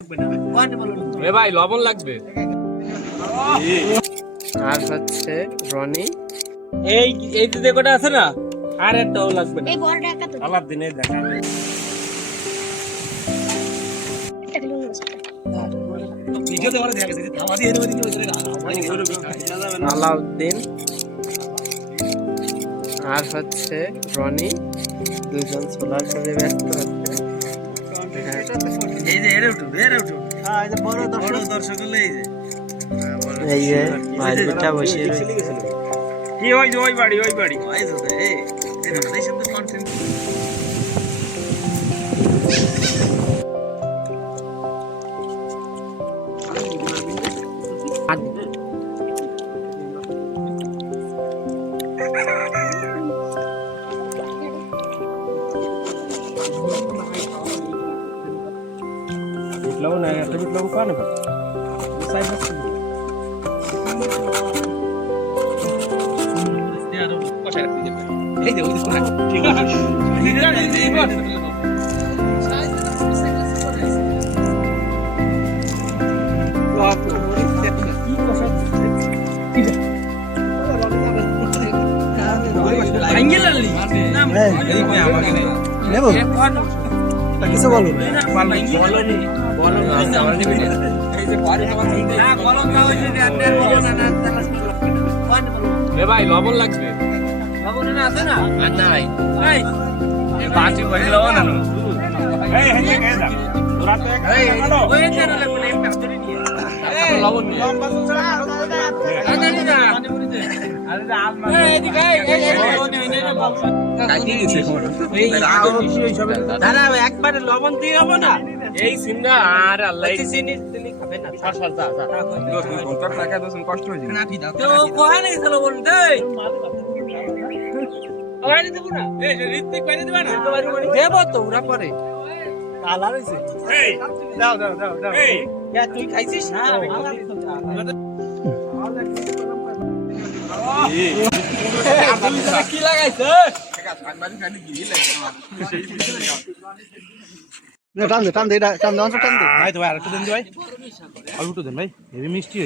এ ভাই লবণ লাগবে। আর হচ্ছে রনি, এই এই যে কটা আছে না, আর একটাও লাগবে না। এই বড়টা একা তো আলাপ দিনে দেখা একটা কিলো আছে আলাউদ্দিন আর হচ্ছে রনি, দুজন সোলার কাজে ব্যস্ত হচ্ছে। এই যে ভাই দুটা বসে রয়েছে। কি ওই যে ওই বাড়ি লবণ একটা বিট লবণ খাওয়া নেবে কিছু বলো ভাই লবণ লাগবে। লবণ আছে না? আর নাই বাটি করে লবণ আনো। লবণ নিয়ে একবারে লবণ দিয়ে হবো না। এই সিনটা আর আল্লাহ চিনি চিনি খাবে না। কষ্ট হয়ে যাবে। তো কোহায় নাকি চলো বলুন দেই দেবো তো ওরা পরে কালার হয়েছে। তুই খাইছিস না? কি লাগাইছে? টান দে টান দে টান দে টান দে ভাই তো ভাই আরেকটু দেন ভাই, অল্প দেন ভাই, হেভি মিষ্টি।